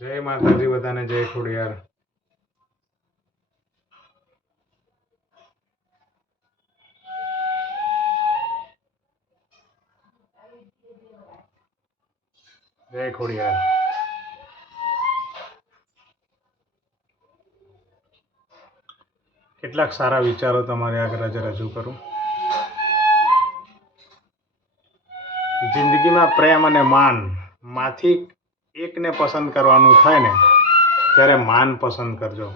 જય માતાજી બધાને, જય ખોડિયાર. જય ખોડિયાર. કેટલાક સારા વિચારો તમારે આગળ આજે રજૂ કરું. જિંદગીમાં પ્રેમ અને માન માંથી એકને પસંદ કરવાનું થાય ને ત્યારે માન પસંદ કરજો.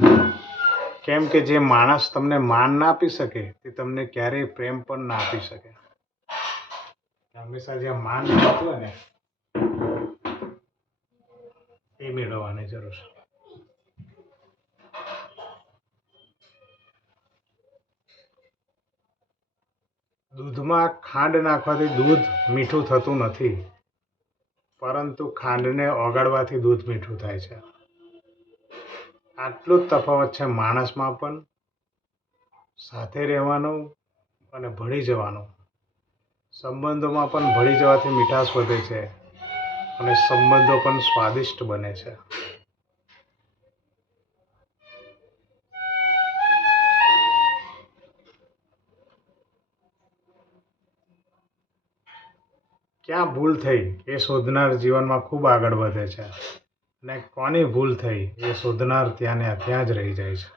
કેમ કે જે માણસ તમને માન ના આપી શકે તે તમને ક્યારેય પ્રેમ પણ ના આપી શકે. હંમેશા જે માન મળતું હોય ને એ મેળવવાની જરૂર છે. દૂધમાં ખાંડ નાખવાથી દૂધ મીઠું થતું નથી, પરંતુ ખાંડને ઓગાળવાથી દૂધ મીઠું થાય છે. આટલો જ તફાવત છે માણસમાં પણ. સાથે રહેવાનું અને ભળી જવાનું. સંબંધોમાં પણ ભળી જવાથી મીઠાશ વધે છે અને સંબંધો પણ સ્વાદિષ્ટ બને છે. ક્યાં ભૂલ થઈ એ શોધનાર જીવનમાં ખૂબ આગળ વધે છે, અને કોની ભૂલ થઈ એ શોધનાર ત્યાં ને ત્યાં જ રહી જાય છે.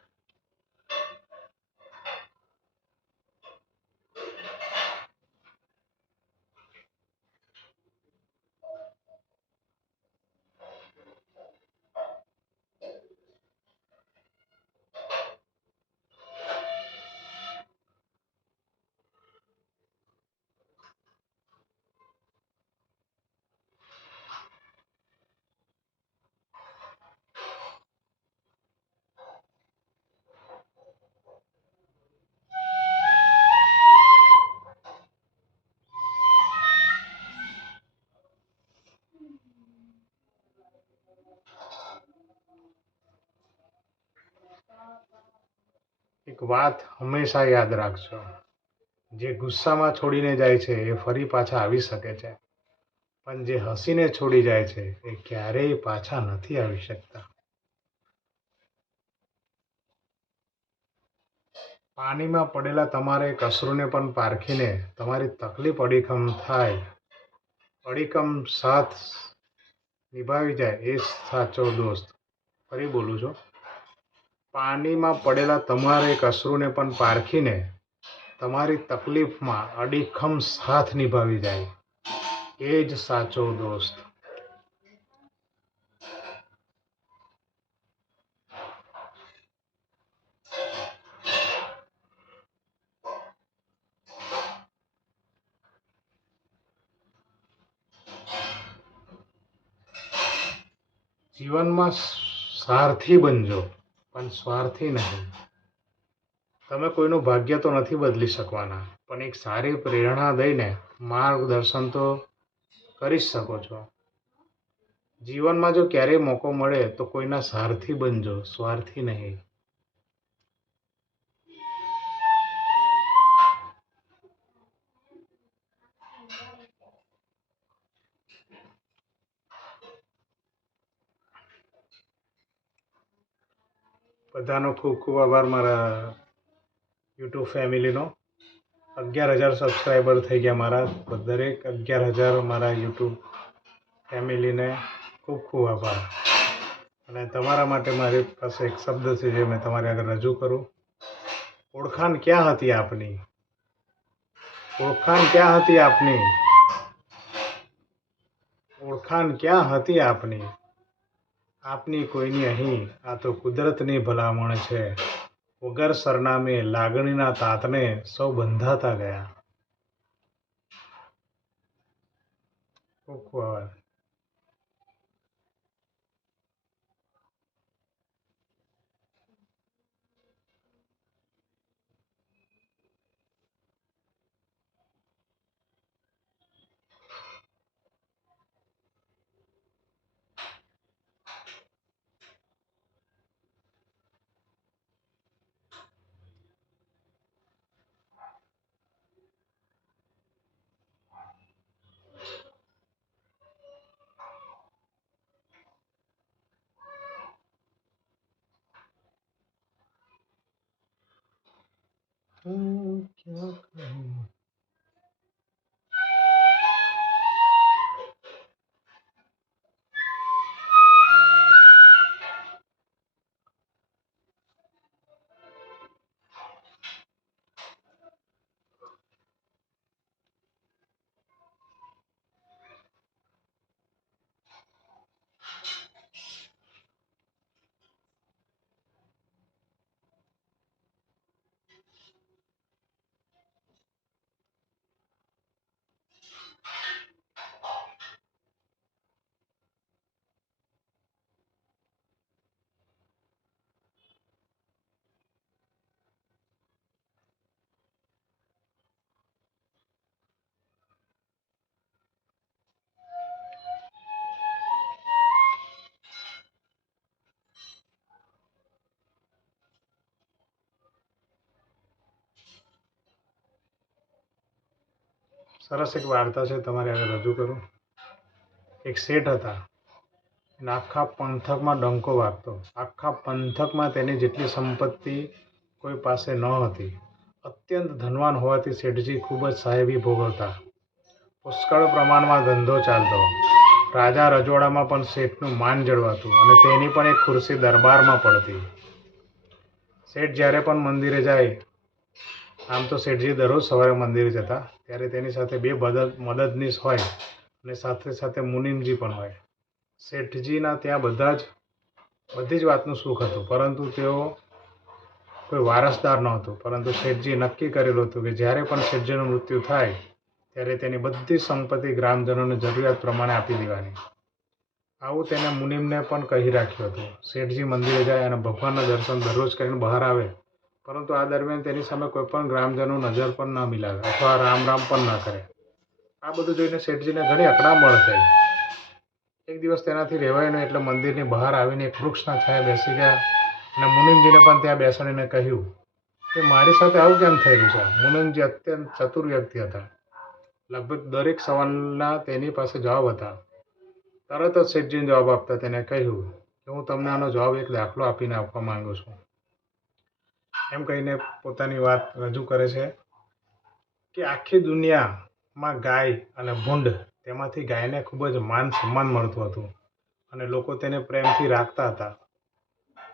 એક વાત હંમેશા યાદ રાખજો, જે ગુસ્સામાં છોડીને જાય છે એ ફરી પાછા આવી શકે છે, પણ જે હસીને છોડી જાય છે એ ક્યારેય પાછા નથી આવી શકતા. પાણીમાં પડેલા તમારે કસરૂને પણ પારખીને તમારી તકલીફ અડીખમ થાય, અડીખમ સાથ નિભાવી જાય એ સાચો દોસ્ત. ફરી બોલું છું, પાણીમાં પડેલા તમારે કસરૂને પણ પારખીને તમારી તકલીફમાં અડીખમ સાથ નિભાવી જાય એ જ સાચો દોસ્ત. જીવનમાં સારથી બનજો, પણ સ્વાર્થી નહીં. તમે કોઈનું ભાગ્ય તો નથી બદલી શકવાના, પણ એક સારી પ્રેરણા દઈને માર્ગદર્શન તો કરી જ શકો છો. જીવનમાં જો ક્યારેય મોકો મળે તો કોઈના સારથી બનજો, સ્વાર્થી નહીં. બધાનો ખૂબ ખૂબ આભાર મારા યુટ્યુબ ફેમિલીનો. 11,000 સબસ્ક્રાઈબર થઈ ગયા મારા. દરેક 11,000 મારા યુટ્યુબ ફેમિલીને ખૂબ ખૂબ આભાર. અને તમારા માટે મારી પાસે એક શબ્દ છે જે મેં તમારી આગળ રજૂ કરું. ઓળખાણ ક્યાં હતી આપની? ઓળખાણ ક્યાં હતી આપની? ઓળખાણ ક્યાં હતી આપની? આપની કોઈની અહીં, આ તો કુદરતની ભલામણ છે. વગર સરનામે લાગણીના તાતને સૌ બંધાતા ગયા. ખૂબ ખૂબ આભાર. क्या कहूँ? સરસ એક વાર્તા છે, તમારે આગળ રજૂ કરું. એક શેઠ હતા અને આખા પંથકમાં ડંકો વાગતો. આખા પંથકમાં તેની જેટલી સંપત્તિ કોઈ પાસે ન હતી. અત્યંત ધનવાન હોવાથી શેઠજી ખૂબ જ સાહેબી ભોગવતા. પુષ્કળ પ્રમાણમાં ધંધો ચાલતો. રાજા રજવાડામાં પણ શેઠનું માન જળવાતું અને તેની પણ એક ખુરશી દરબારમાં પડતી. શેઠ જ્યારે પણ મંદિરે જાય, આમ તો શેઠજી દરરોજ સવારે મંદિરે જતા, ત્યારે તેની સાથે બે મદદનીશ હોય અને સાથે સાથે મુનિમજી પણ હોય. શેઠજીના ત્યાં બધી જ વાતનું સુખ હતું, પરંતુ તેઓ કોઈ વારસદાર નહોતું. પરંતુ શેઠજીએ નક્કી કરેલું હતું કે જ્યારે પણ શેઠજીનું મૃત્યુ થાય ત્યારે તેની બધી સંપત્તિ ગ્રામજનોને જરૂરિયાત પ્રમાણે આપી દેવાની. આવું તેને મુનિમને પણ કહી રાખ્યું હતું. શેઠજી મંદિરે જાય અને ભગવાનના દર્શન દરરોજ કરીને બહાર આવે, પરંતુ આ દરમિયાન તેની સામે કોઈ પણ ગ્રામજનો નજર પણ ન મિલાવે અથવા રામ પણ ન કરે. આ બધું જોઈને શેઠજીને ઘણી અકળામણ થઈ. એક દિવસ તેનાથી રહેવાય નહીં એટલે મંદિરની બહાર આવીને એક વૃક્ષના છાંયે બેસી ગયા અને મુનિમજીને પણ ત્યાં બેસાડીને કહ્યું કે મારી સાથે આવું કેમ થઈ રહ્યું છે. મુનિમજી અત્યંત ચતુર વ્યક્તિ હતા. લગભગ દરેક સવાલના તેની પાસે જવાબ હતા. તરત જ શેઠજીને જવાબ આપતા તેને કહ્યું કે હું તમને આનો જવાબ એક દાખલો આપીને આપવા માંગુ છું. એમ કહીને પોતાની વાત રજૂ કરે છે કે આખી દુનિયામાં ગાય અને ભૂંડ, તેમાંથી ગાયને ખૂબ જ માન સન્માન મળતું હતું અને લોકો તેને પ્રેમથી રાખતા હતા.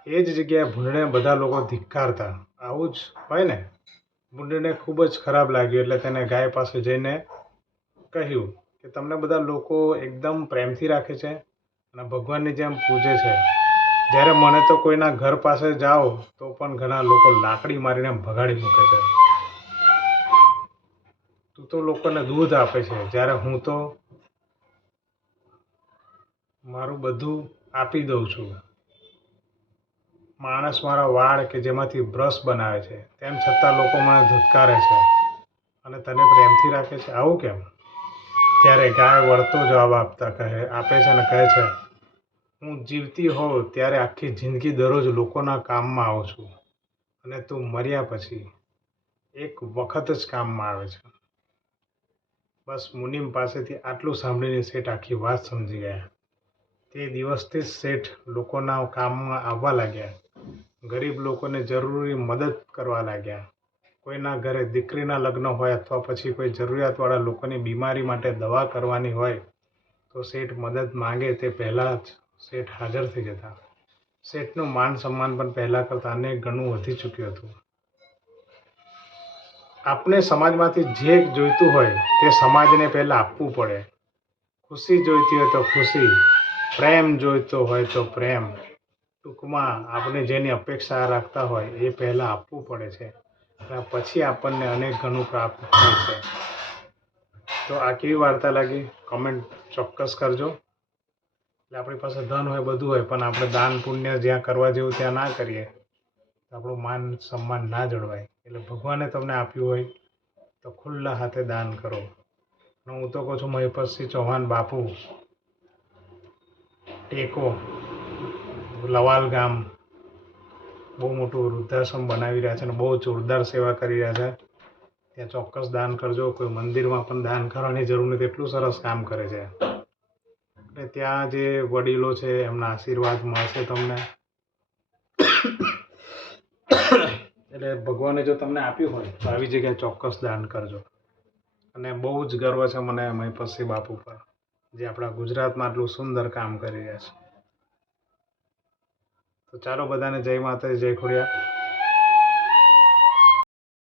એ જ જગ્યાએ ભૂંડને બધા લોકો ધિક્કારતા. આવું જ હોય ને. ભૂંડને ખૂબ જ ખરાબ લાગ્યું એટલે તેને ગાય પાસે જઈને કહ્યું કે તમને બધા લોકો એકદમ પ્રેમથી રાખે છે અને ભગવાનની જેમ પૂજે છે, જ્યારે મને તો કોઈના ઘર પાસે જાઓ તો પણ ઘણા લોકો લાકડી મારીને ભગાડી મૂકે છે. તું તો લોકોને દૂધ આપે છે, જ્યારે હું તો મારું બધું આપી દઉં છું. માણસ મારા વાળ કે જેમાંથી બ્રશ બનાવે છે, તેમ છતાં લોકો મને ધુતકારે છે અને તને પ્રેમથી રાખે છે. આવું કેમ? ત્યારે ગાય વળતો જવાબ આપે છે અને કહે છે, હું જીવતી હોઉં ત્યારે આખી જિંદગી દરરોજ લોકોના કામમાં આવું છું અને તું મર્યા પછી એક વખત જ કામમાં આવે છે. બસ મુનિમ પાસેથી આટલું સાંભળીને શેઠ આખી વાત સમજી ગયા. તે દિવસથી જ શેઠ લોકોના કામમાં આવવા લાગ્યા. ગરીબ લોકોને જરૂરી મદદ કરવા લાગ્યા. કોઈના ઘરે દીકરીના લગ્ન હોય અથવા પછી કોઈ જરૂરિયાતવાળા લોકોની બીમારી માટે દવા કરવાની હોય તો શેઠ મદદ માંગે તે પહેલાં જ શેઠ હાજર થઈ જતા. શેઠનું માન સન્માન પણ પહેલાં કરતાં અનેક ગણું વધી ચૂક્યું હતું. આપણે સમાજમાંથી જે જોઈતું હોય તે સમાજને પહેલાં આપવું પડે. ખુશી જોઈતી હોય તો ખુશી, પ્રેમ જોઈતો હોય તો પ્રેમ. ટૂંકમાં આપણે જેની અપેક્ષા રાખતા હોય એ પહેલાં આપવું પડે છે અને પછી આપણને અનેક ગણું પ્રાપ્ત થાય છે. તો આ કેવી વાર્તા લાગી કમેન્ટ ચોક્કસ કરજો. એટલે આપણી પાસે ધન હોય, બધું હોય, પણ આપણે દાન પુણ્ય જ્યાં કરવા જેવું ત્યાં ના કરીએ તો આપણું માન સન્માન ના જળવાય. એટલે ભગવાને તમને આપ્યું હોય તો ખુલ્લા હાથે દાન કરો. હું તો કહું છું મહિપતસિંહ ચૌહાણ બાપુ ટેકો લવાલ ગામ બહુ મોટું વૃદ્ધાશ્રમ બનાવી રહ્યા છે અને બહુ જોરદાર સેવા કરી રહ્યા છે. ત્યાં ચોક્કસ દાન કરજો. કોઈ મંદિરમાં પણ દાન કરવાની જરૂર નથી, એટલું સરસ કામ કરે છે. એટલે ત્યાં જે વડીલો છે એમના આશીર્વાદ મળશે તમને. એટલે ભગવાને જો તમને આપ્યું હોય તો આવી જગ્યાએ ચોક્કસ દાન કરજો. અને બહુ જ ગર્વ છે મને મહિપતસિંહ બાપુ પર, જે આપણા ગુજરાતમાં આટલું સુંદર કામ કરી રહ્યા છે. તો ચાલો બધાને જય માતાજી, જય ખોડિયાર.